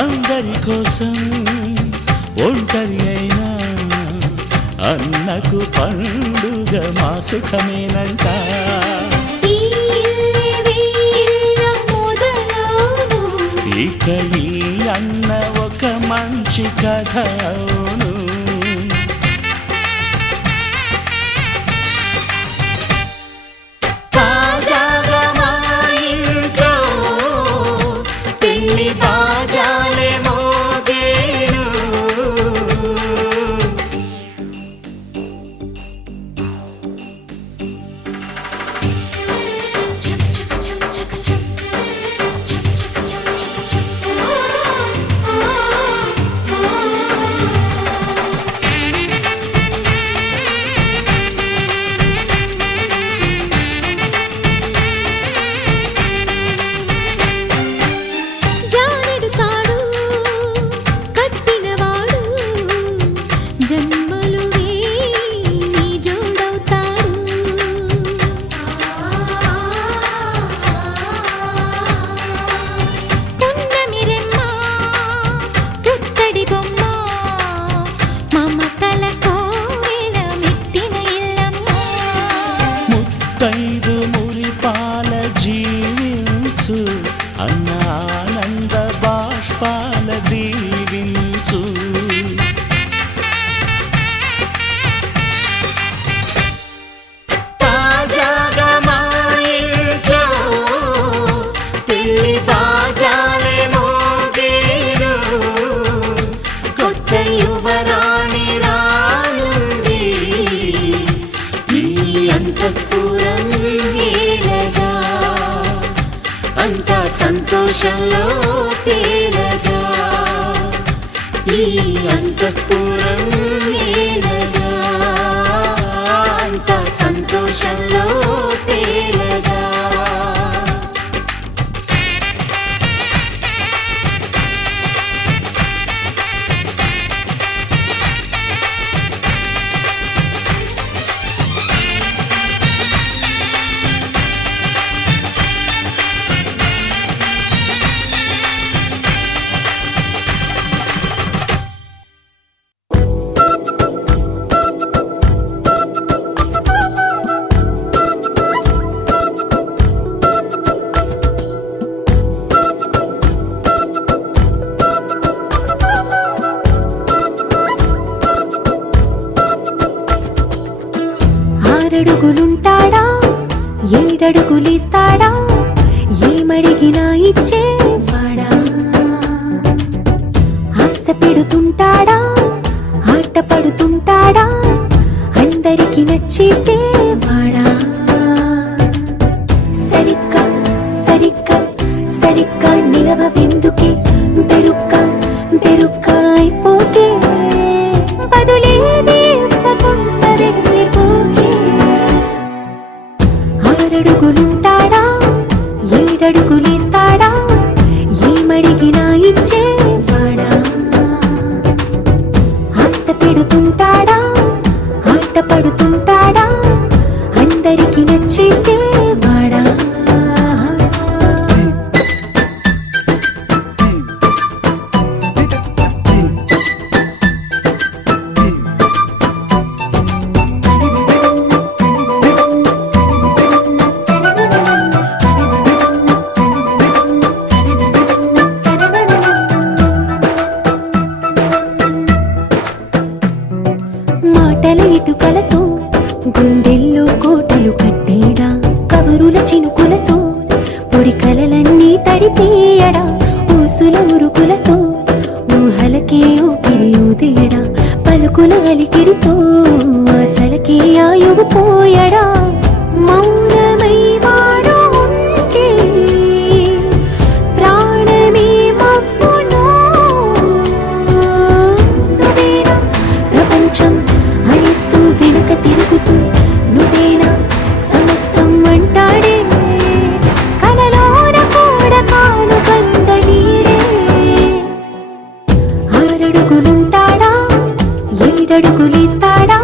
అందరి కోసం ఒంటరి అయినా అన్నకు పండుగ మా సుఖమేనంట. ఇక ఈ అన్న ఒక మంచి కథ అవును. తాజాగా మా ఇంట్లో పెళ్లి బాజాలే మోగేను. ముత్తైదు మురిపాల జీవించు అన్న ఆనంద బాష్పాల దీవించు. తాజాగా మా ఇంట్లో పెళ్లి బాజాలే మోగేను. కొత్త యువరాణి రానుంది ఈ అంతఃపురం ఏలగా. అంతా సంతోషంలో తేలగా ఈ అంతఃపురం ఏలగా. అంతా సంతోషంలో తేలగా. ఆరడుగులుంటాడా ఏడడుగులిస్తాడా ఏమడిగినా ఇచ్చేవాడా. ఆశ పెడుతుంటాడా ఆట పడుతుంటాడా అందరికి నచ్చేసేవాడా. సరిగ్గా సరిగ్గా సరిగ్గా నిలవెందుకే బెరుక్క బెరుక్క అయిపోతే బదులేది ఇవ్వకుండా వెళ్ళిపోకే. ఆరడుగులుంటాడా ఏడడుగులిస్తాడా ఏమడిగినా ఇచ్చేవాడా. ఆశ పెడుతుంటాడా ఆట పడుతుంటాడా అందరికి నచ్చేసేవాడా. మాటల ఇటుకలతో గుండెల్లో కోటలు కట్టేడా. కవరుల చినుకులతో పొడి కలలన్నీ తడిపేయడా. ఊసుల ఉరుకులతో ఊహలకే ఊపిరి ఊదేయడా. పలుకుల అలికిడితో ఆశలకే ఆయువు పోయడా. మౌనమై వాడు ఉంటే ప్రాణమే మవ్వునో. నువ్వేనా ప్రపంచం అనిస్తూ వెనుక తిరుగుతూ నువ్వేనా సమస్తం అంటాడే. కలలోన కూడా కాను కంద నీడే. ఆరడుగులుంటాడా ఏడడుగులిస్తాడా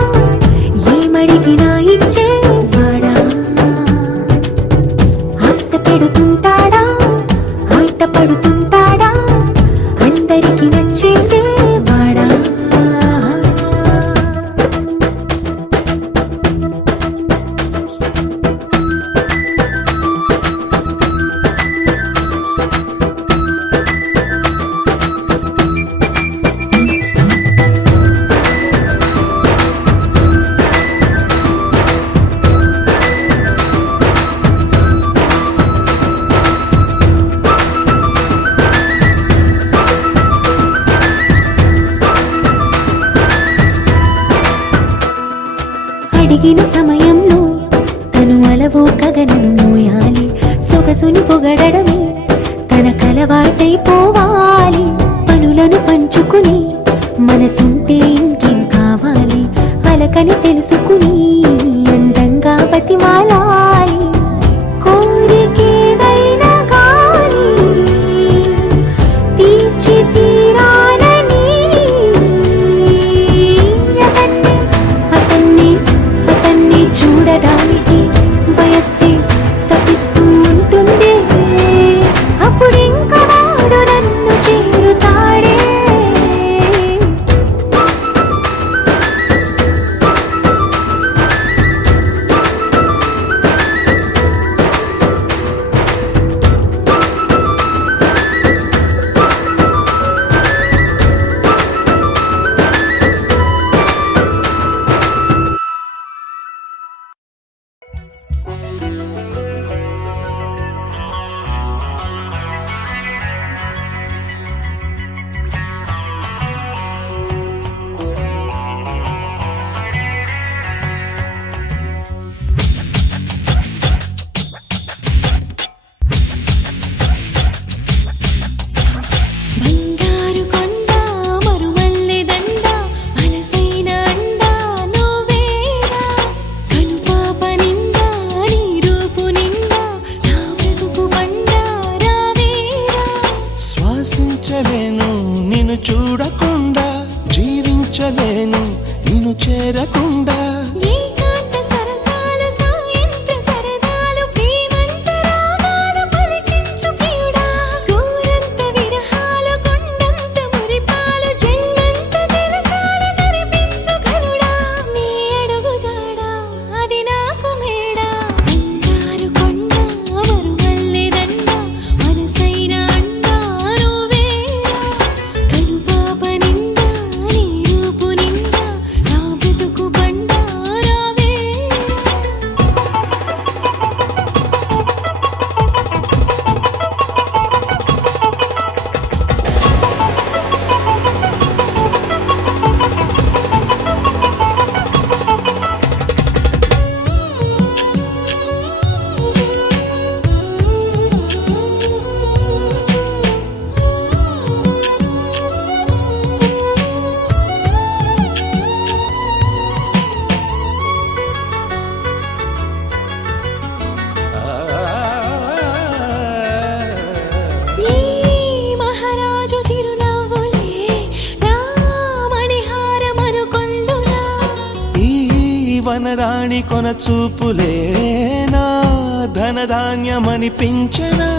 ఏమడిగినా ఇచ్చేవాడా. ఆశ పెడుతుంటాడా ఆట పడుతుంటాడా సొగసుని పొగడమే తన కలవాటైపోవాలి. పనులను పంచుకుని మనసుంటే ఇంకేం కావాలి, అలకని తెలుసుకుని అందంగా బతిమాలాలి. కోరికేదైనా గాని తీర్చి తీరాలని అతన్ని చూడడానికి వయస్సే తప్పిస్తూ ఉంటుంది. అప్పుడింకా వాడు నన్ను చేరుతాడే. బంగారు కొండ మరుమల్లె దండ మనసైన అండ నువ్వేరా. కనుపాప నిండా నీ రూపు నిండా నా బ్రతుకు బండ రావేరా. శ్వాసించలేను నిన్ను చూడకుండా, జీవించలేను నిన్ను చేరకుండా. ఏకాంత సరసాల సాయంత్ర సరదాలు ప్రేమంత రాగాలు పలికించు ప్రియుడా. గోరంత విరహాలు కొండంత మురిపాలు జన్మంత జలసాలు జరిపించు కనుడా. నీ అడుగు జాడా అది నాకు మేడా. బంగారు కొండ మరుమల్లె దండ మనసైన అండ నువ్వేరా. కనుపాప నిండా నీ రూపు నిండా నా బ్రతుకు బండ రావేరా. ఈ మహారాజు చిరునవ్వులే నా మణిహారమనుకొందునా. ఈ వనరాణి కొన చూపులే నా ధనధాన్యమనిపించనా.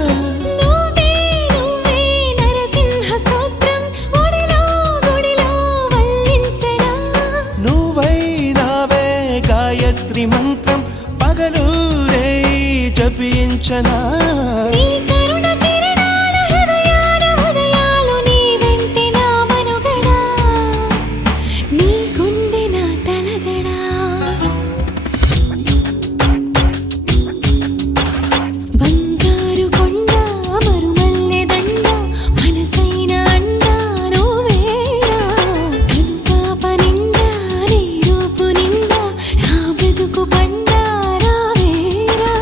నువ్వే నువ్వే నరసింహ స్తోత్రం ఒడిలో గుడిలో వల్లించనా. నువ్వై నావే గాయత్రి మంత్రం పగలు రేయి జపించనా. నీ కరుణ కిరణాలు హృదయాల ఉదయాలు నీ వెంటే నా మనుగడా. నీ గుండె నా తలగడా. బంగారు కొండ మరుమల్లె దండ మనసైన అండ నువ్వేరా. కనుపాప నిండా నీ రూపు నిండా నా బ్రతుకు బండ రావేరా.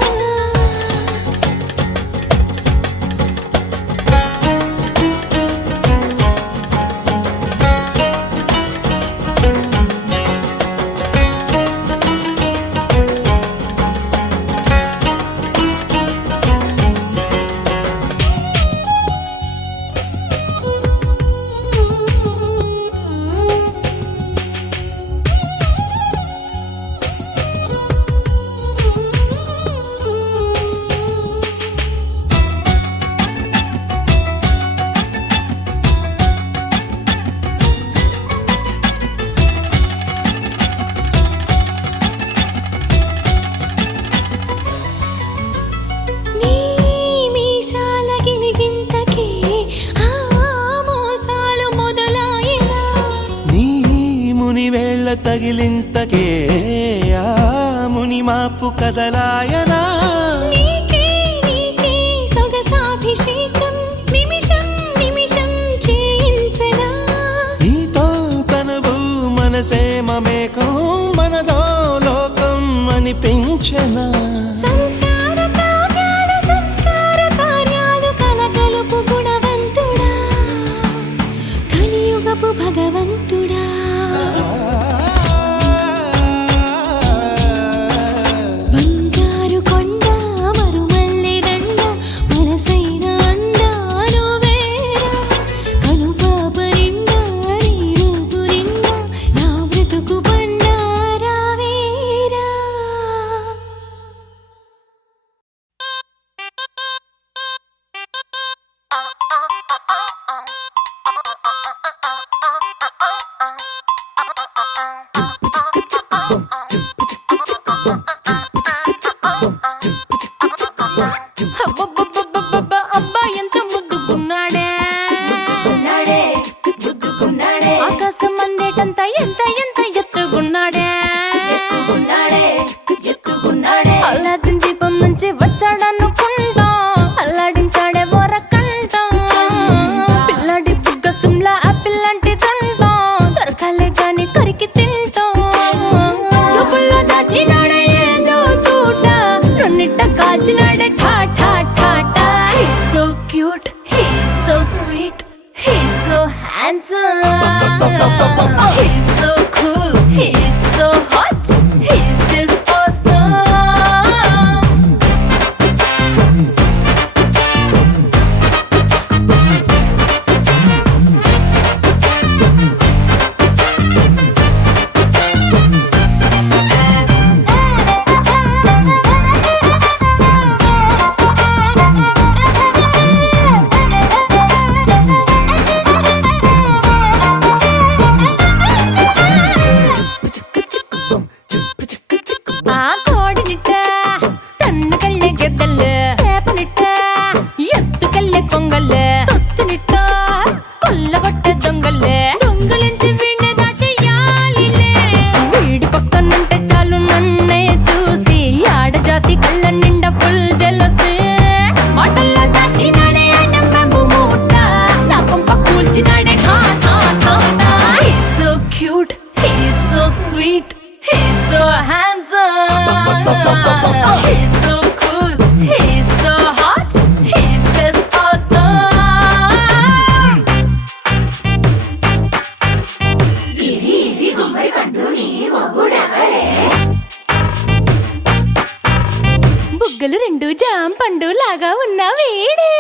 నీ మీసాల గిలిగింతకే ఆ మోసాలు మొదలాయనా. నీ ముని వేళ్ళ తగిలింతకే ఆ ముని మాపు కదలాయనా. నీకే నీకే సొగసాభిషేకం నిమిషం నిమిషం చేయించనా. నీతో తనువు మనసే మమేకం మనలో లోకం అనిపించనా. సంసార కావ్యాలు సంస్కార నిట్ట కాచినాడే ఠా ఠా ఠా ఠా. He's so cute, he's so sweet, he's so handsome, he's so cool, he's so hot, he's just awesome. ఆ కోడినిట్ట తన్ను కళ్ళే గెద్దలు చేపనిట్ట ఎత్తు కళ్ళే కొంగల్లే సొత్తునిట్ట కొల్లగొట్టే దొంగల్లే దొంగలించి వీణ్ణి దాచేయాలిలే. వీడి పక్కనుంటే చాలు నన్నే చూసి ఆడజాతి కళ్ళ నిండా ఫుల్ జెలసీ. మాటల్లో దాచినాడే ఐటం బాంబు మూట నా కొంప కూల్చినాడే ఖా ఖా ఖా ఖా. He's so cute, he's so sweet, he's so handsome, he's so cool, he's so hot, he's just awesome. ఇది గుమ్మడి పండు నీ మొగుడెవరే? బుగ్గలు రెండు జాం పండు లాగా ఉన్న వేడే.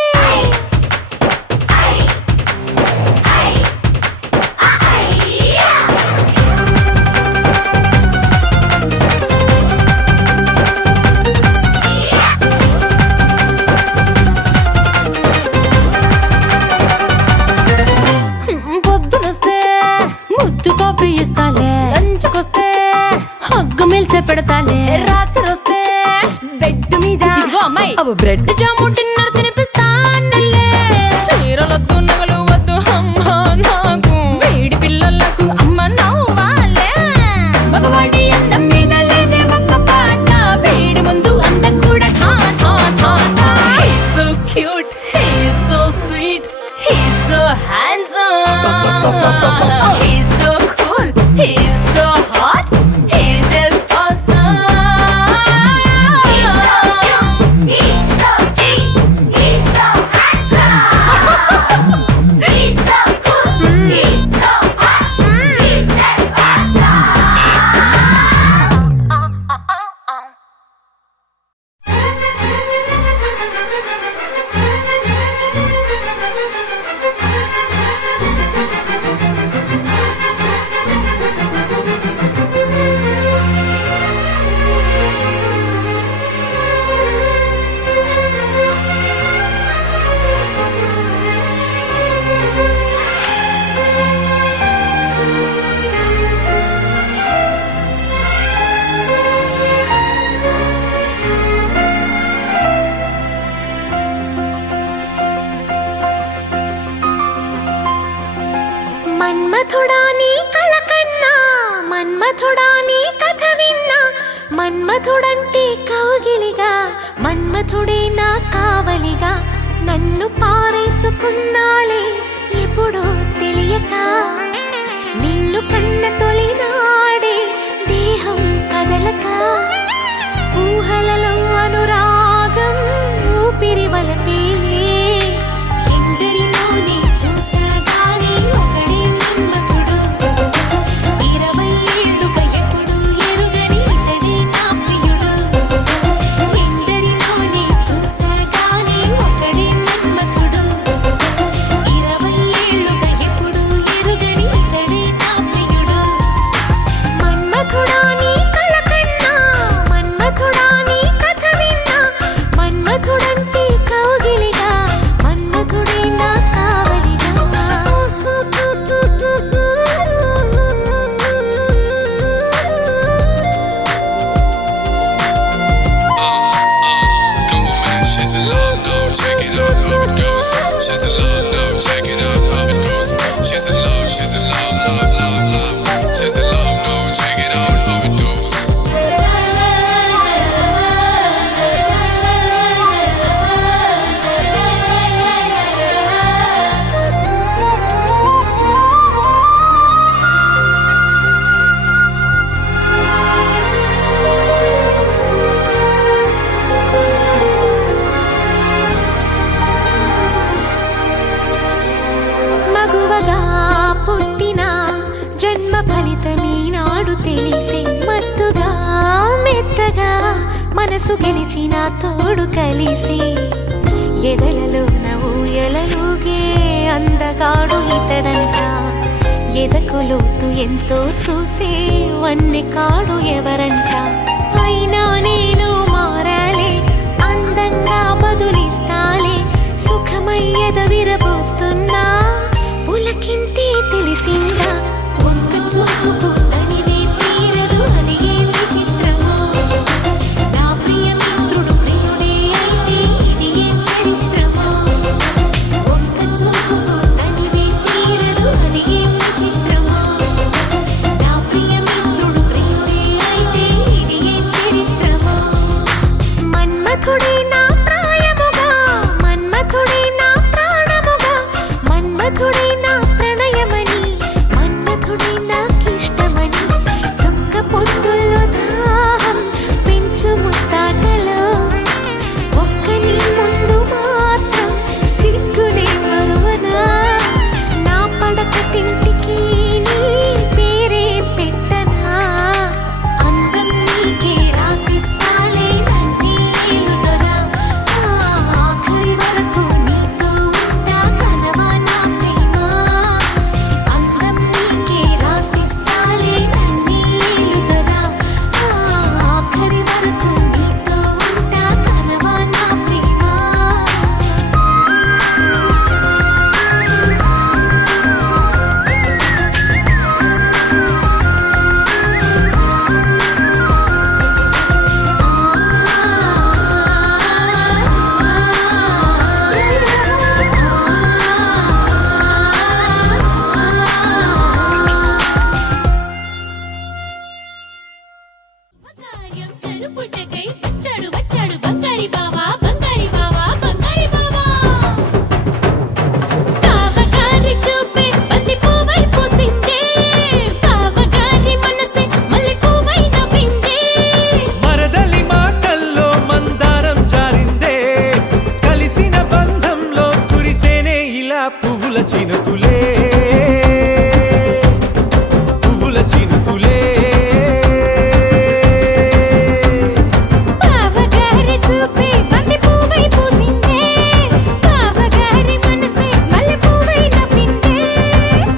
పొద్దునొస్తే ముద్దు కాఫీ ఇస్తాలే, లంచ్కొస్తే హగ్గు మిల్సే పెడతాలే, రాత్రి వస్తే బెడ్ మీద ఇదిగో అమ్మాయి అవి బ్రెడ్ జాము డిన్నర్ తినిపిస్తానులే. చీరలొద్దు నగలు వద్దు అమ్మా నాకు, వేడి పిల్లలకు అమ్మ నవ్వాలే. మగవాడి అందం మీద లేదే ఒక్క పాట, వేడి ముందు అందం కూడా ఠా ఠా ఠా ఠా. He's so cute, he's so sweet, he's so handsome, he's so cool, he's so hot, he's just awesome. He's so sweet, he's so handsome, he's so cool, he's so hot, he's just awesome. మన్మథుడా నీ కళ కన్నా, మన్మథుడా నీ కథ విన్నా, మన్మథుడంటే కౌగిలిగా, మన్మథుడే నా కావలిగా, నన్ను పారేసుకున్నాలే ఎప్పుడో తెలియక. నిన్ను కన్న తొలినాడే దేహం కదలక, ఊహలలో అనురాగం ఊపిరి వలపేలే. ఎందరినో నీ చూసాగాని ఒకడే మన్మథుడు, 20 ఏళ్ళుగా ఎప్పుడు ఎరుగని ఇతడే నా ప్రియుడు. ఎందరినో నీ చూసాగాని ఒకడే మన్మథుడు, 20 ఏళ్ళుగా ఎప్పుడు ఎరుగని ఇతడే నా ప్రియుడు. మన్మథుడా నీ కళ కన్నా, మన్మథుడా నీ కథ విన్నా, మనసు గెలిచిన తోడు కలిసి ఎదలలో ఊయలలుగే అందగాడు ఇతడంట ఎదకు లోతు ఎంతో చూసే వన్నె కాడు ఎవరంట అయినా నేను మారాలే అందంగా బదులిస్తాలే సుఖమయ్యద విరబోస్తున్నా పులకింతే తెలిసిందా ఒక్క చూపు తనివే తీరదు అది ఏం విచిత్రమో నా ప్రియ మిత్రుడు ప్రియుడే అయితే ఇది ఏం చరిత్రమో ఒక్క చూపు తనివే తీరదు అది ఏం విచిత్రమో నా ప్రియ మిత్రుడు ప్రియుడే అయితే ఇది ఏం చరిత్రమో మన్మథుడే నా ప్రాయముగా మన్మథుడే నా ప్రాణముగా మన్మథుడే నా ప్రణయమని మన్మథుడే నాకిష్టమని చొక్క పొద్దుల్లో దాహం పెంచు ముత్తాటలో ఒక్క నీ ముందు మాత్రం సిగ్గునే మరువనా నా పడక తింటికి నీ పేరే పెట్టనా అందం నీకే రాసిస్తాలే నన్నే ఏలుదొరా ఆఖరి వరకు నీతో ఉంటా కనవా నా ప్రేమ అందం నీకే రాసిస్తాలే నన్నే ఏలుదొరా ఆఖరి వరకు నీతో ఉంటా కనవా నా ప్రేమ కార్యం చెరుపుటకై వచ్చాడు వచ్చాడు బంగారి బావా బంగారి బావా బంగారి బావా బావగారి చూపే బంతి పువ్వై పూసిందే బావగారి మనసే మల్లె పువ్వై నవ్విందే మరదలి మాటల్లో మందారం జారిందే కలిసిన బంధంలో కురిసేనే ఇలా పువ్వుల చినుకులే పువ్వుల చినుకులే బావగారి చూపే బంతి పువ్వై పూసిందే బావగారి మనసే మల్లె పువ్వై నవ్విందే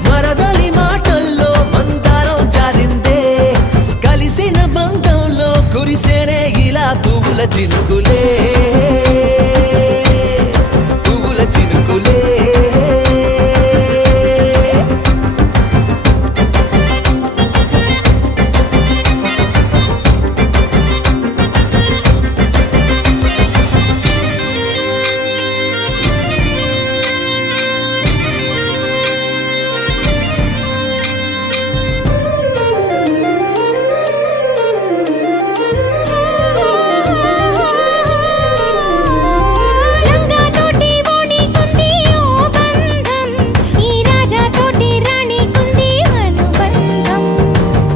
మరదలి మాటల్లో మందారం జారిందే కలిసిన బంధంలో కురిసేనే ఇలా పువ్వుల చినుకులే పువ్వుల చినుకులే లంగా తోటి ఓణికుంది ఓ బంధం ఈ రాజా తోటి రాణికుంది అనుబంధం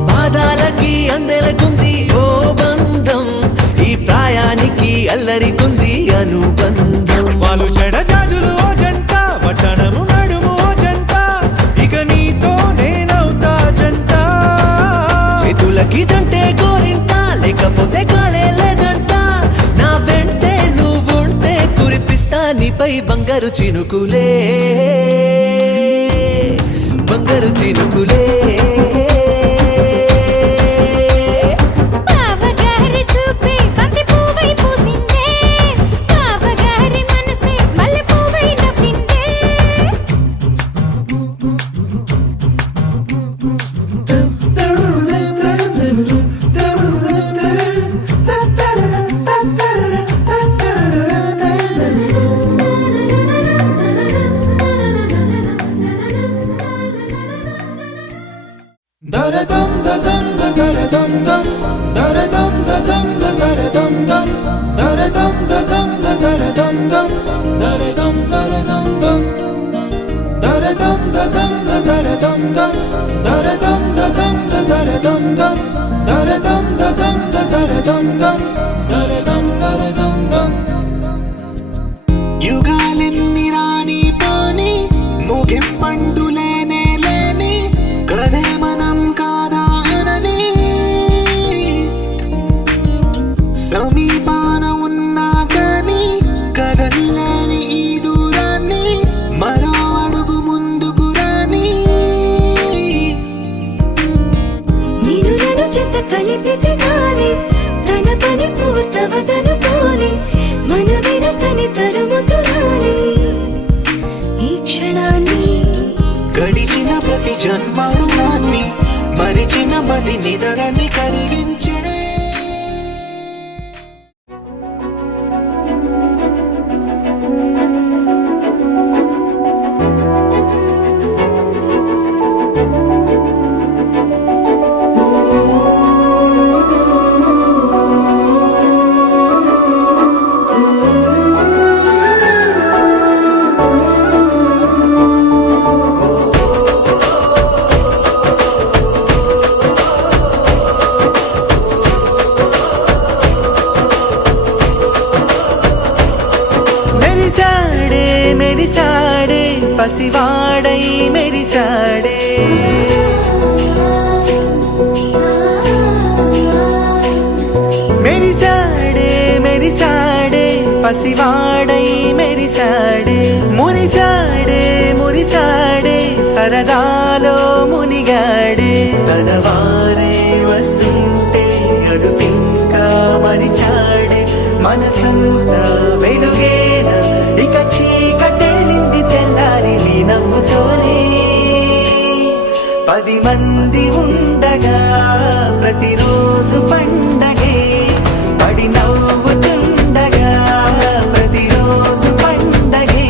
పాదాలకి అందెలకుంది ఓ బంధం ఈ ప్రాయానికి అల్లరికుంది అనుబంధం వాళ్ళు చెడజాజులు ఓ జంట పట్టణము నడుము ఓ జంట ఇక నీతో నేనవుతా జంట చేతులకి జంటే గోరింట లేకపోతే కాలే లేదంట నా వెంటే నువ్వుంటే కురిపిస్తా నీపై బంగారు చినుకులే బంగారు చినుకులే బావగారి చూపే బంతి పువ్వై పూసిందే బావగారి మనసే మల్లె పువ్వై నవ్విందే దరదం దదం దరదం దం దరదం దదం దరదం దం దరదం దదం దరదం దం దరదం దరదం దం దరదం దదం దరదం దం దరదం దదం దరదం దం దరదం దదం దరదం దం దరదం దరదం దం యుగాలెన్ని రాని పాని ముగింపండులేనే లేని కదే మనం కాదా అనని సమీప మది నిదరని కరిగించే మెరిసాడే పసివాడై మెరిసాడే మెరిసాడే మెరిసాడే పసివాడై మెరిసాడే మురిసాడే మురిసాడే సరదాలో మునిగాడే తనవారే వస్తుంటే అరుపింకా మరిచాడే మనసంతా వెలుగేన ఇక చీకటెళ్ళింది తెల్లారి నీ నవ్వుతోనే 10 మంది ఉండగా ప్రతిరోజు పండగే పడి నవ్వుతుండగా ప్రతిరోజు పండగే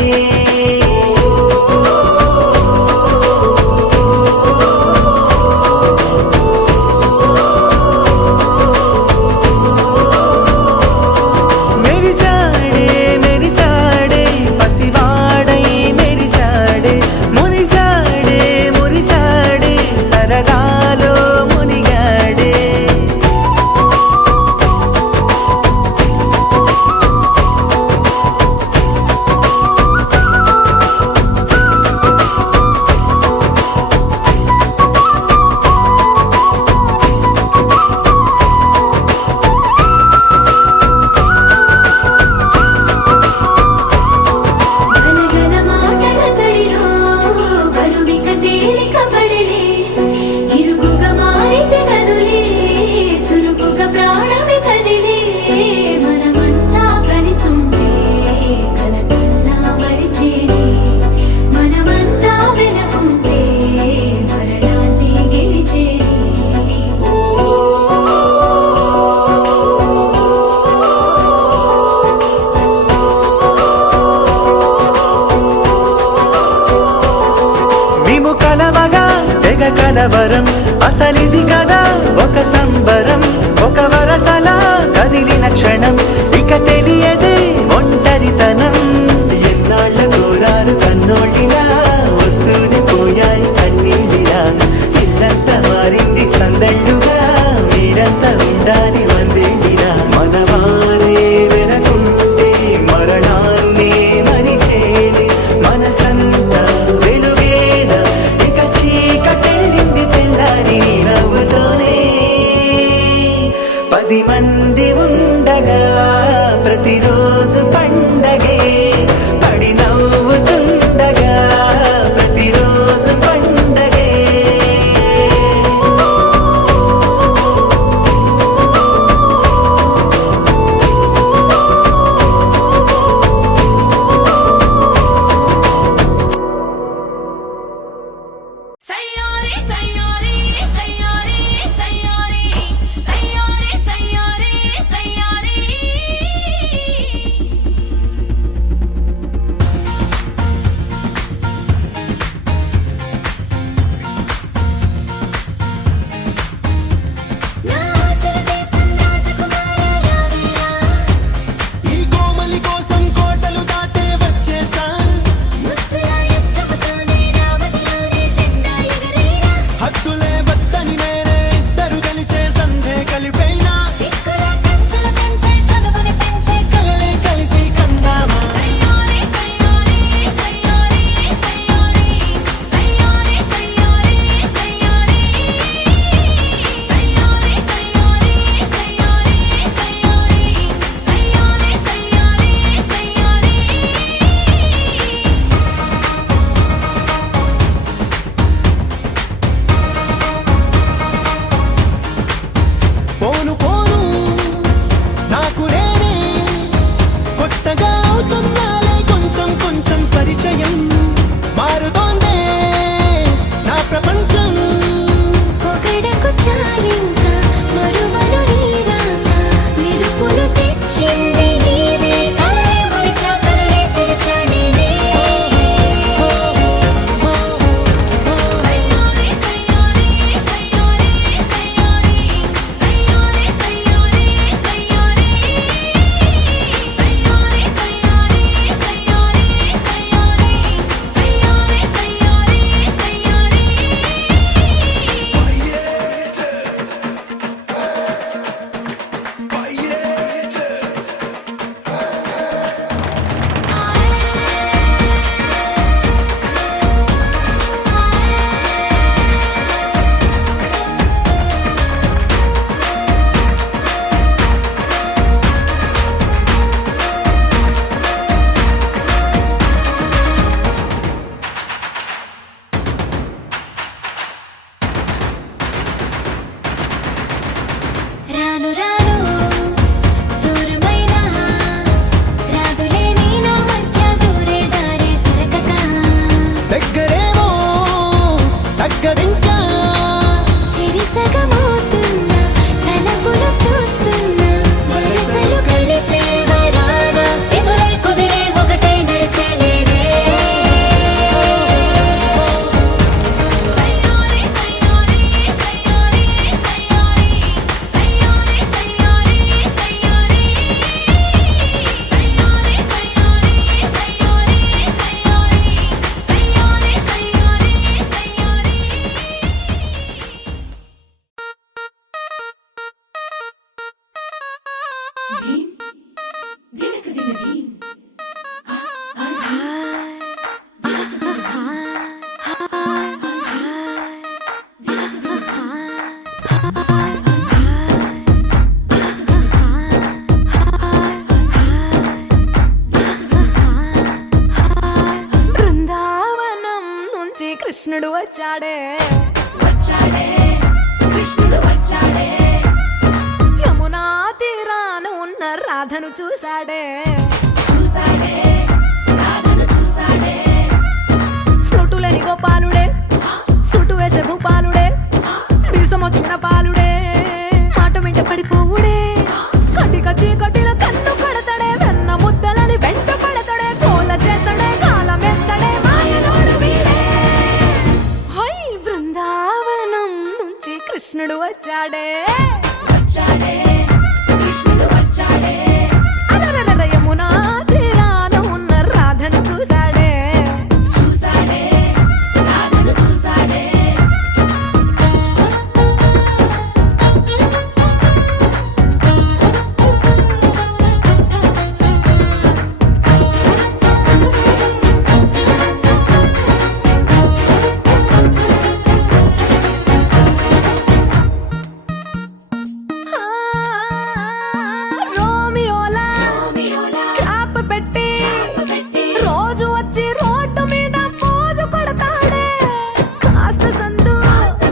మెరిసాడే మెరిసాడే పసివాడై మెరిసాడే మురిసాడే మురిసాడే సరదాలో మునిగాడే గలగల మాటల సడిలో బరువిక తేలిక పడలే ఇరుగుగా మారితే కదులే చురుకుగా ప్రాణమి కదిలే మనమంతా కలిసుంటే కలకన్నా మరిచేనే మనమంతా వెనకుంటే మరణాన్ని గెలిచేనే మేము కలవగా తెగ కలవరం అసలిది కదా ఒక సంబరం ఒక వరసలా కదిలిన క్షణం ఇక తెలియదే ఒంటరితనం ఎన్నాళ్ళ కోరారు కన్నోళ్ళిలా వస్తూనే పోయాయి కన్నీళ్ళిలా ఇల్లంతా మారింది సందళ్ళుగా మీరంతా ఉండాలి వందేళ్ళిలా మనవారే వెనకుంటే మరణాన్నే మరిచేలే మనసంతా వెలుగేన ఇక చీకటెళ్ళింది తెల్లారి నీ నవ్వుతోనే 10 మంది ఉండగా బృందావనం నుంచి కృష్ణుడు వచ్చాడే వచ్చాడే కృష్ణుడు వచ్చాడే యమునా తీరాన ఉన్న రాధను చూశాడే చూసాడే రాధను చూసాడే ఫ్లూటులేని గోపాలుడే సుటు వేసే భూపాలుడే మీసం వచ్చిన పాలుడే మాట వెంట పడిపోవుడే కటిక చీకటిల కన్ను కడతాడే వెన్న ముద్దలని వెంట పడతాడే కోల చేస్తాడే కాలం వేస్తాడే మాయలోడు వీడే హై బృందావనం నుంచి కృష్ణుడు వచ్చాడే వచ్చాడే కృష్ణుడు వచ్చాడే అలరలర యమునా తీరాన ఉన్న రాధను చూశాడే చూసాడే రాధను చూసాడే రోమియోలా రోమియోలా క్యాప్ పెట్టి పెట్టి రోజు వచ్చి రోడ్డు మీద పోజు కొడతాడే కాస్త సందు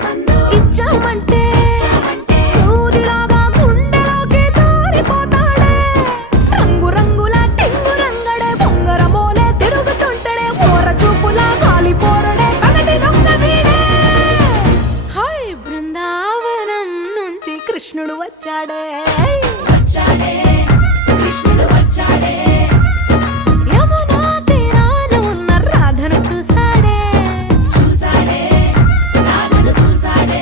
సందు ఇచ్చామంటే ఇచ్చామంటే సూదిలాగా గుండెలోకి దూరిపోతాడే రంగు రంగుల టింగు రంగడే బొంగరమోలే తిరుగుతుంటాడే ఓర చూపులా కాలిపోరడే పగటి దొంగ వీడే హై బృందావనం నుంచి కృష్ణుడు వచ్చాడే వచ్చాడే కృష్ణుడు వచ్చాడే యమునా తీరాన ఉన్న రాధను చూశాడే చూసాడే రాధను చూసాడే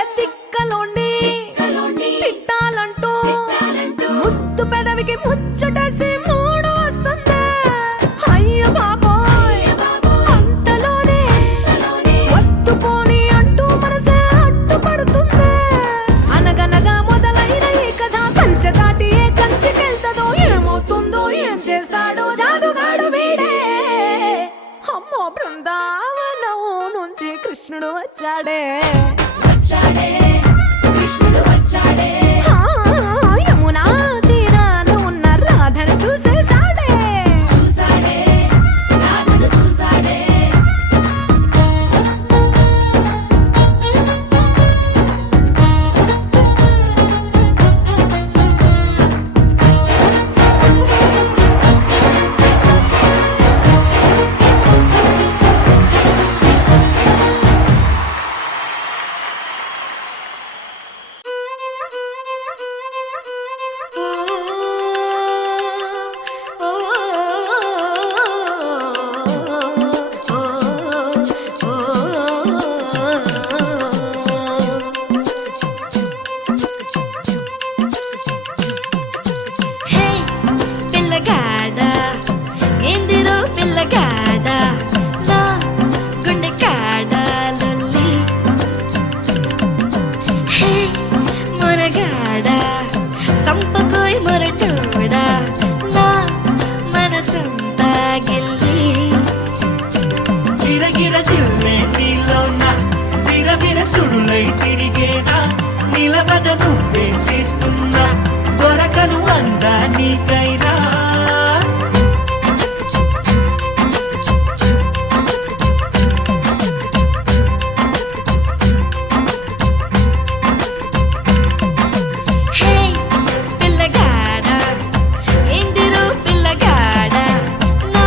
ఎత్తిక్కలోండి కలోండి తిట్టాలంటూ తిట్టాలంటూ ముద్దు పెదవికి ముచ్చటేసి మూడు వస్తుంది అయ్య బాబోయ్ బాబోయ్ అంతలోనే కలోని వత్తుపోని అంటూ మనసే అడ్డుపడుతుంది అనగనగా మొదలైన ఈ కథ కంచె దాటి ఏ కంచెకెళ్తదో ఏమవుతుందో ఏం చేస్తాడో జాదుగాడు వీడే అమ్మో బృందావనం నుంచి కృష్ణుడు వచ్చాడే వచ్చాడే కృష్ణుడు వచ్చాడే ఆ, యమునా తీరాన ఉన్న రాధను చూసేశాడే చూసాడే రాధను చూసాడే హే పిల్లగాడ ఏందిరో పిల్లగాడ నా గుండె కాడ లొల్లి హే మొరగాడ సంపకోయ్ మొరటోడా నా మనసంతా గిల్లి గిరగిర జిల్లే నీలోన విరవిర సుడులై తిరిగేనా నిలబద నువ్వే చేస్తున్నా దొరకను అందా నీకైనా హే పిల్లగాడ ఏందిరో పిల్లగాడ నా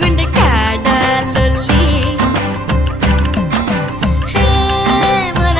గుండె కాడ లొల్లి హే మన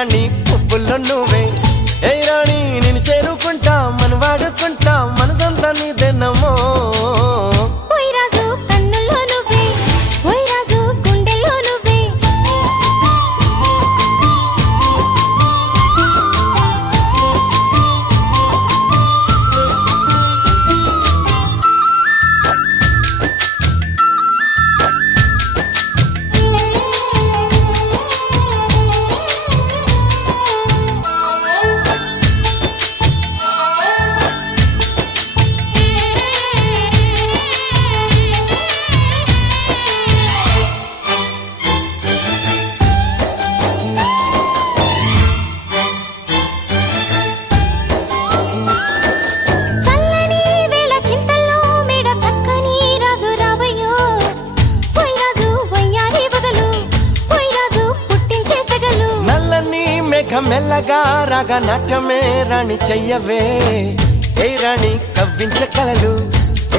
రాణి పువ్వుల్లో నువ్వే ఏ రాణి నేను చేరుకుంటా మన వాడుకుంటా మనసంతా నీదేనమ్మో ఓయ్ రాజు కన్నుల్లో నువ్వే ఓయ్ రాజు గుండెల్లో నువ్వే చల్లని వేళ చింతల్లో మేడ చక్కని రాజు రావయ్యో ఓయ్ రాజు వయ్యారి వగలు ఓయ్ రాజు పుట్టించే సగలు నల్లని మేఘ మెల్లగా రాగా నాట్యమే రాణి చెయ్యవే ఏ రాణి కవ్వించే కలలు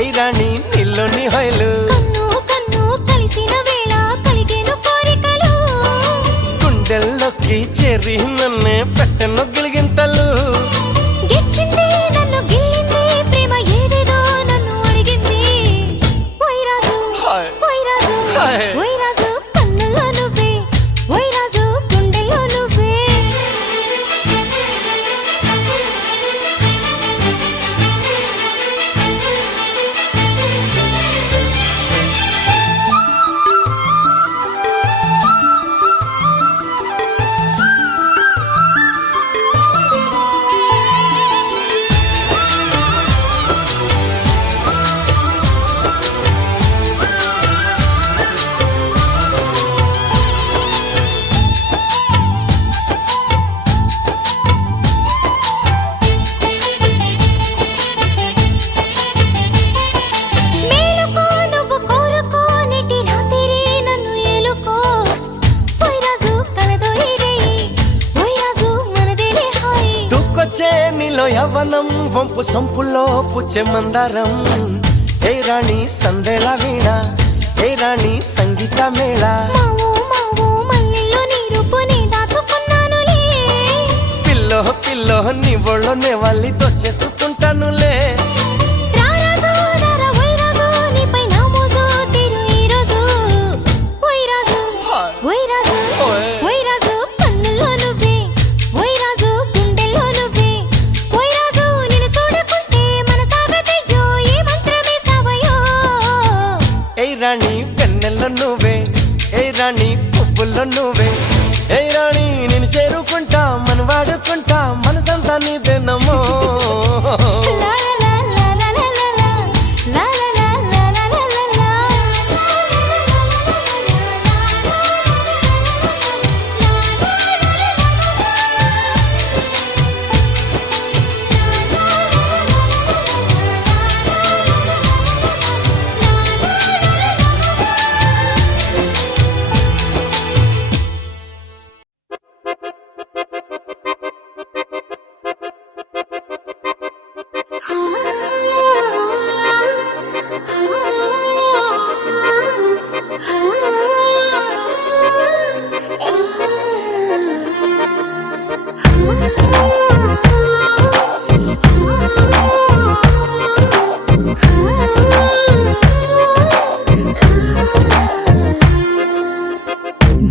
ఏ రాణి నీలోని హొయలు కన్ను కన్ను కలిసిన వేళ కలిగేను కోరికలు గుండెల్లోకి చేరి నన్నే పెట్టెను గిలిగింతలు గిచ్చింది నన్ను గిల్లింది ప్రేమ ఏదేదో నన్ను అడిగింది ఓయ్ రాజు హాయ్. ఓయ్ రాజు హాయ్. ఓయ్ రాజు కన్నుల్లో నువ్వే ఓయ్ రాజు గుండెల్లో నువ్వే మేలుకో నువ్వు కోరుకో నెటి రాత్రి నన్ను ఏలుకో ఓయ్ రాజు కలదోయి రేయి ఓయ్ రాజు మనదేలే హాయి దూకొచ్చే నీలో యవ్వనం వంపు సొంపుల్లో పుచ్చే మందారం ఏ రాణి సందేళ వీణ ఏ రాణి సంగీత మేళ మావో మావో మల్లెల్లో నీ రూపుని దాచుకున్నానులే పిల్లో పిల్లో నీ ఒళ్ళోనే వాళ్ళి దొచ్చేసుకుంటానులే రా రాజు రారా ఓయ్ రాజు నీపై నా మోజు తీరు ఈ రోజు ఓయ్ రాజు హాయ్. ఓయ్ రాజు ఓయ్. ఓయ్ రాజు కన్నుల్లో నువ్వే ఓయ్ రాజు గుండెల్లో నువ్వే ఓయ్ రాజు నిన్ను చూడకుంటే మనసాగదయ్యో ఏ మంత్రమే సావయో ఏ రాణి వెన్నెల్లో నువ్వే ఏ రాణి పువ్వుల్లో నువ్వే ఏ రాణి నేను చేరుకుంటా మన వాడుకుంటా మనసంతా నీదేనమ్మో లా లా లా లా లా లా లా లా లా లా లా లా లా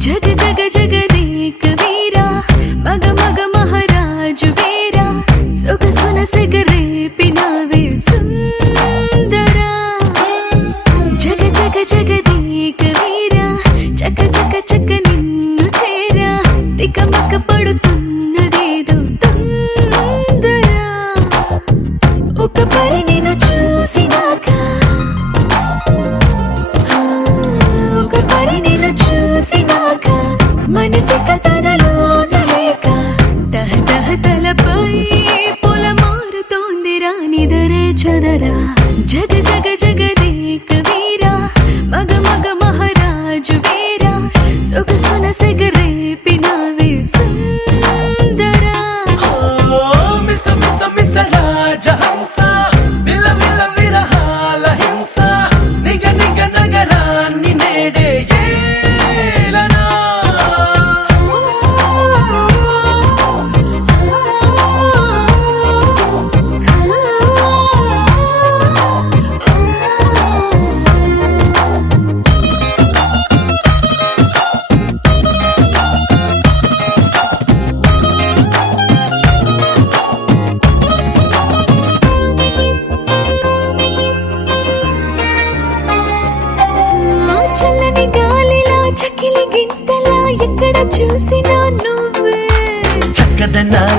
జగ జగ జగదేక వీరా మగ మగ మహారాజు వీరా సొగసున సెగరేపినావే సుందరా జగ జగ జగదేక వీరా చక చక చక నిన్ను చేరా తికమక పడుతున్నదేదో తొందరా ఒక పరి నిన్ను చూసినాక ఒక పరి నిన్ను చూసినాక మనసి కథనలోన లేక తహ తహ తలపై పొల మారుతోంది రానిదరే చదరా జగ జగ జగదేక వీరా మగ మగ మహారాజు వీరా సొగసున సెగరేపినావే సుందరా మిస మిస మిస రాజహంస విల విల విరహాల హింస నిగ నిగ నగరాన్ని నేడే ఏలనా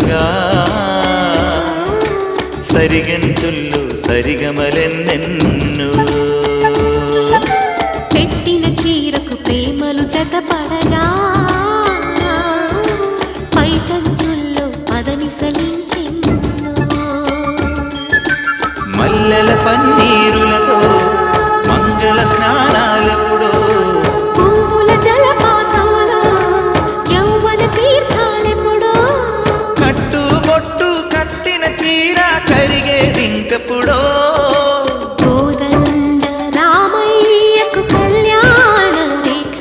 పడగా సరిగెంతుల్లో సరిగమలెన్నెన్ను పెట్టిన చీరకు ప్రేమలు జతపడగా పైకంచుల్లో పదనిసలింకెన్నో మల్లెల పన్నీరులతో మంగళ స్నానాలెప్పుడో పువ్వుల జలపాతంలో యౌవన తీర్థాలెప్పుడో కట్టు బొట్టు కట్టిన చీర కరిగేదింకప్పుడో కోదండ రామయ్యకు కళ్యాణ రేఖ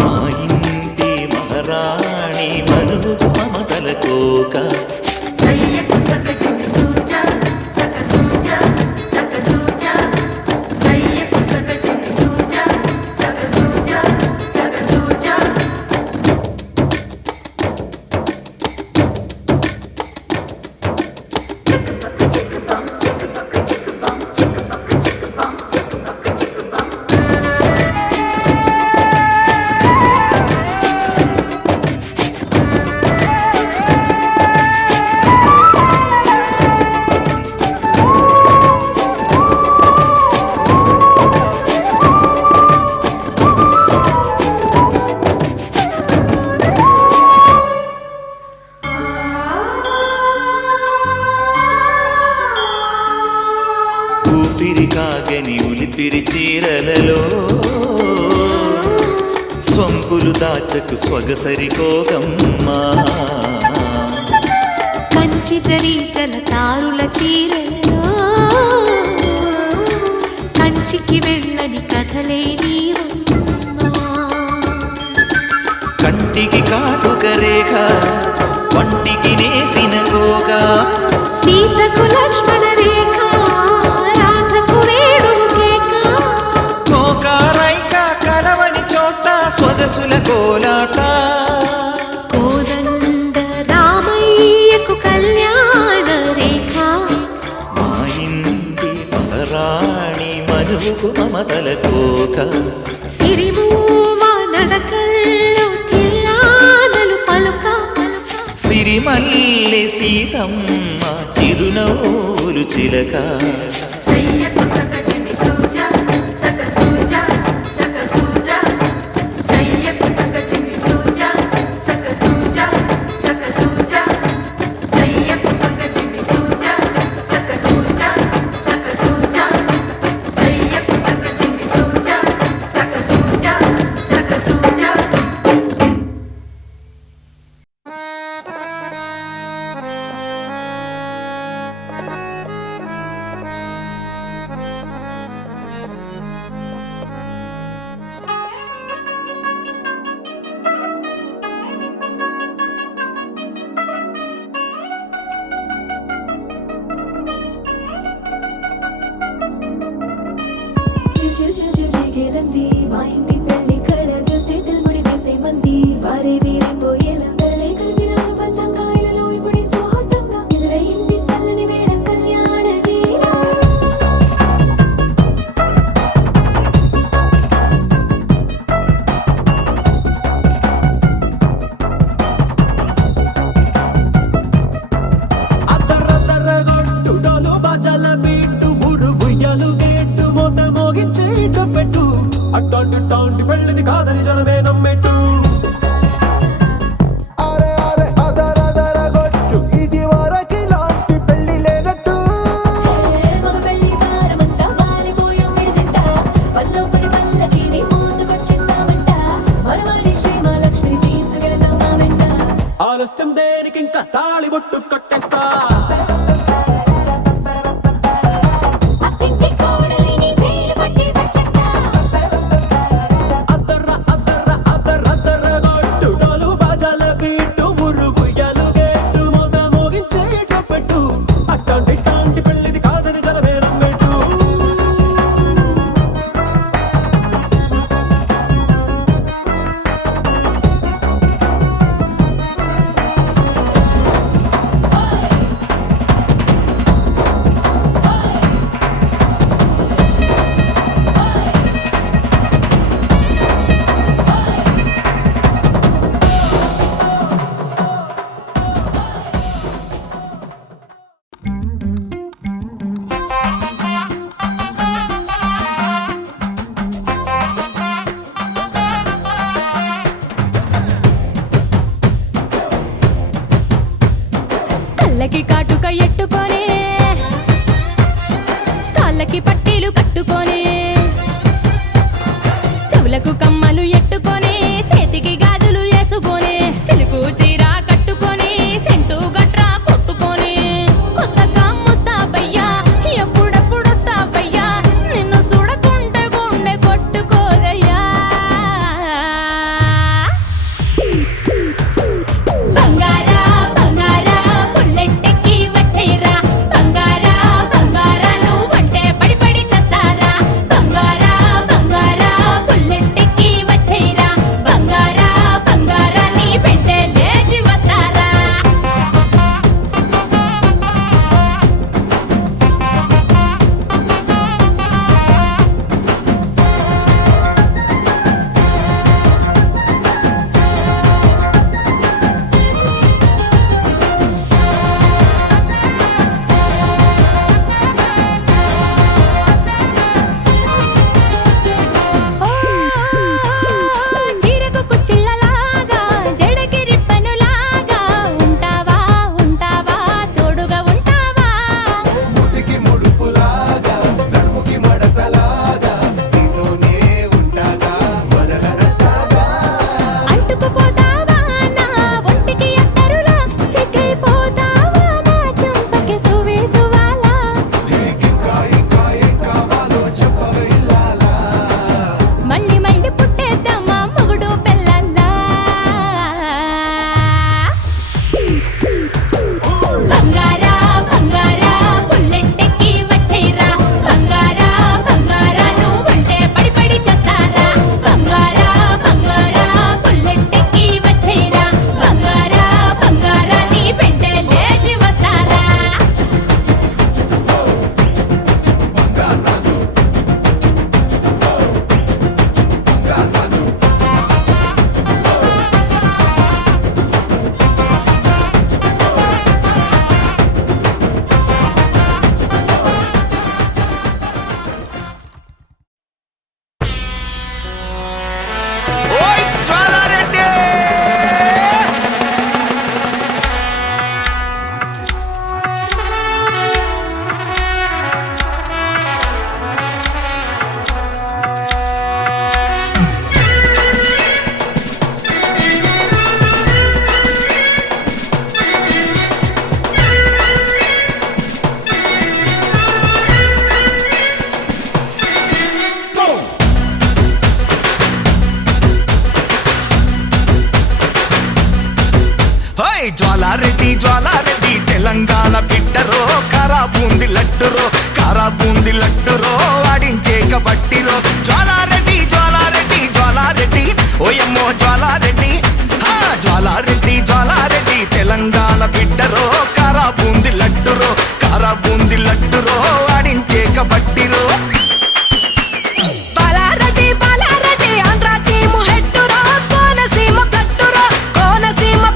మా ఇంటి మహారాణి మనుగు మమతల కోక సయ్యకు సక చిన్ని సూజా సక సూజా సక సూజా సయ్యకు సక చిన్ని సూజా సక సూజా సక సూజా చిక్కుపక్క చిక్కుపం చిక్కుపక్క చిక్కుపం చిక్కుపక్క చిక్కుపం చిక్కుపక్క చిక్కుపం ఊపిరి కాగని ఉలిపిరి చీరలలో సొంపులు దాచకు స్వగసరికోగమ్మా కంచి జరి జలతారుల చీరలో కంచికి వెళ్ళని కథలే నీవమ్మా కంటికి కాటుక రేఖ వంటికి నేసిన గోగ సీతకు లక్ష్మణ రేఖ రాధకు వేణువు కేక కోకారైక కలవని చోట స్వదసుల కోలాట కోదండ రామయ్యకు కళ్యాణ రేఖ మా ఇంటి మహారాణి మనుగు మమతల కోక సిరిమూవ నడకల్లో తిల్లానలు పలుక సిరిమల్లె సీతమ్మ చిరునవ్వులు చిలక సయ్యకు సక చిన్ని సూజా సక సూజా సక సూజా సయ్యకు సక చిన్ని సూజా సక సూజా సక సూజా సయ్యకు సక చిన్ని సూజా సక సూజా సక సూజా సయ్యకు సక చిన్ని సూజా సక సూజా సక సూజా చిల్చిల్చిల్చిల్చిగేలంది మా ఇంటి పెళ్లి కళగ చేతులు ముడి వేసే మంది వారే వీరిపోయేలా తలే కలిపినాను పంచంకాయలలో ఇప్పుడు సౌహార్దంగా ఎదురైంది చల్లని వేళ కళ్యాణ లీల అద్దరద్దరగొట్టు డోలు బాజాల బీటు ఊరు ఉయ్యాలు గేట్టు మోత మోగించే పెట్టు అట్టాంటి టాంటి పెళ్ళిది కాదని జనమే నమ్మెట్టు అరే అరే అదరదరగొట్టు ఇది వరకి లాంటి పెళ్లి లేనట్టు మగ పెళ్లి వారమంతా వాలిపోయాం విడిదింట పల్లోపరి పల్లకిని మోసుకొచ్చేస్తామంట మరవాడి శ్రీమహాలక్ష్మిని తీసుకెళ్తాం మా వెంట ఆలస్యం దేనికి ఇంకా తాళి బొట్టు కొట్టేస్తా అత్తింటి కోడలిని వేలు పట్టి వచ్చేస్తా అద్దర్ర అద్దర్ర అద్దరద్దరగొట్టు డోలు బాజాల బీటు ఊరు ఉయ్యాలు గేట్టు మోత మోగించే పెట్టు అట్టాంటి టాంటి పెళ్ళిది కాదని జనమే నమ్మెట్టు ఓ కళ్ళకి కాటుక ఎట్టుకొని కాళ్ళకి పట్టీలు కట్టుకొని చెవులకు కమ్మలు ఎట్టుకొని చేతికి గాజులు వేసుకొని సిలుకు చీర కట్టుకొని సెంటు గట్రా కొట్టుకొని కొత్తగా ముస్తాబయ్యా ఎప్పుడెప్పుడు వస్తావయ్యా నిన్ను చూడకుంటే గుండె కొట్టుకోదయ్యా బంగారా బంగారా బుల్లెట్టెక్కి వచ్చేరా బంగారా బంగారా నువ్వంటే పడి పడి చేస్తారా బంగారా బంగారా బుల్లెట్టెక్కి వచ్చేరా బంగారా బంగారా నీ వెంటే లేచి వస్తారా చీరకు కుచ్చిళ్ళలాగా జడకి రిబ్బనులాగా ఉంటావా ఉంటావా తోడుగా ఉంటావా ముదికి ముడుపులాగా నడుముకి మడతలాగా నీతోనే ఉంటాగా వదలనట్టాగా అంటుకుపోతావా నా ఒంటికి అత్తరులా సిగ్గైపోతావా నా చెంపకి సువేసువాలా నీకింకా ఇంకా ఏం కావాలో చెప్పవే ఇల్లాలా మళ్ళీ మళ్ళీ పుట్టేద్దామా మొగుడు పెళ్ళల్లా బంగారా బంగారా బుల్లెట్టెక్కి వచ్చేరా బంగారా బంగారా నువ్వంటే పడి పడి చేస్తారా బంగారా బంగారా బుల్లెట్టెక్కి వచ్చేరా బంగారా బంగారా నీ వెంటే లేచి వస్తారా ఓయ్ జ్వాలారెడ్డి హోయ్ జ్వాలారెడ్డి జ్వాలారెడ్డి తెలంగాణ బిడ్డరో కారాబూంది లడ్డురో వాడించేక బట్టిరో జ్వాలారెడ్డి జ్వాలారెడ్డి జ్వాలారెడ్డి ఓయమ్మో జ్వాలారెడ్డి జ్వాలారెడ్డి జ్వాలారెడ్డి తెలంగాణ బిడ్డరో కారాబూంది లడ్డురో వాడించేక బట్టిరో బాలారెడ్డి బాలారెడ్డి ఆంధ్ర టీము హెట్టురా కోనసీమ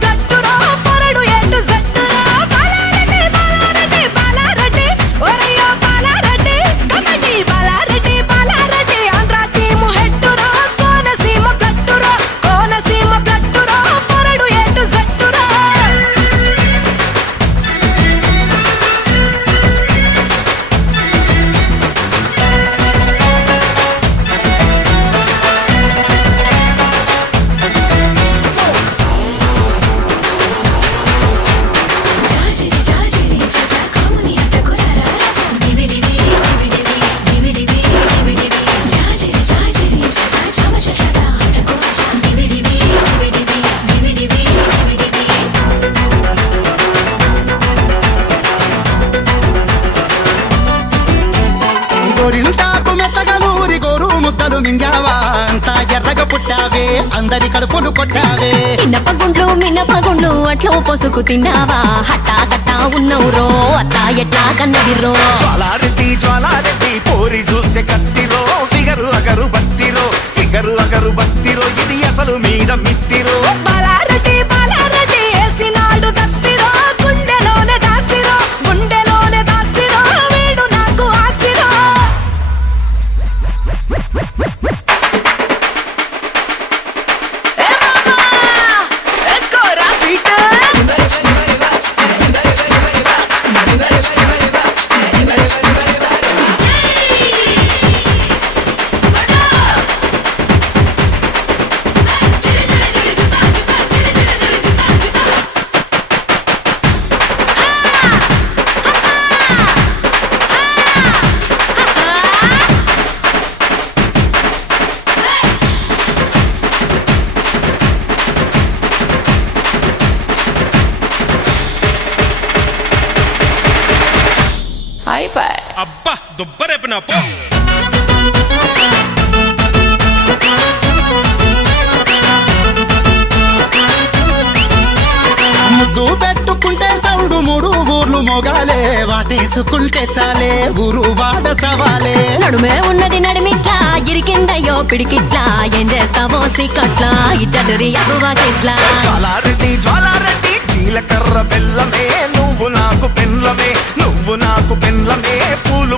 బ్లట్టురా పొరడు ఎటు జట్టురా బాలారెడ్డి బాలారెడ్డి బాలారెడ్డి ఒరయ్యో బాలారెడ్డి కబడ్డీ బాలారెడ్డి బాలారెడ్డి ఆంధ్ర టీము హెట్టురా కోనసీమ బ్లట్టురా పొరడు ఎటు జట్టురా జాజిరి జాజిరి జజా కౌని అటకురారా రాజా డివిడివి డివిడివి జాజిరి జాజిరి జజా చమచటడా అటకురాజా డివిడివి గోరింటాకు మెత్తగా నూరి గోరు ముద్దలు మింగావా అంతా ఎర్రగా పుట్టావే అందరి కడుపులు కొట్టావే మినపగుండ్లు అట్లో పొసుకు తిన్నావా హట్టా కట్టా ఉన్నవురో అత్తా ఎట్లా కన్నదిరో జ్వాలారెడ్డి జ్వాలారెడ్డి పోరి చూస్తే కత్తిరో ఫిగరు అగరు బత్తిరో ఇది అసలు మీద మిత్తిరో బాలారెడ్డి బాలారెడ్డి ఏసినాడు దస్తిరో గుండెలోనే దాస్తిరో వీడు నాకు ఆస్తిరో Let's go, Rapita! అయిపోయి అబ్బా దుబ్బరేపు నా పో ముద్దు పెట్టుకుంటే సౌడు మూడు ఊర్లు మొగాలే వాటేసుకుంటే చాలే ఊరు వాడ సవాలే నడుమే ఉన్నది నడిమిట్లా ఇరికిందయ్యో పిడికిట్లా ఏం చేస్తావో సిక్కట్లా ఇచ్చటరి అగువకిట్లా జ్వాలారెడ్డి జ్వాలారెడ్డి జీలకర్ర బెల్లమే నువ్వు నాకు పెండ్లమే పూలు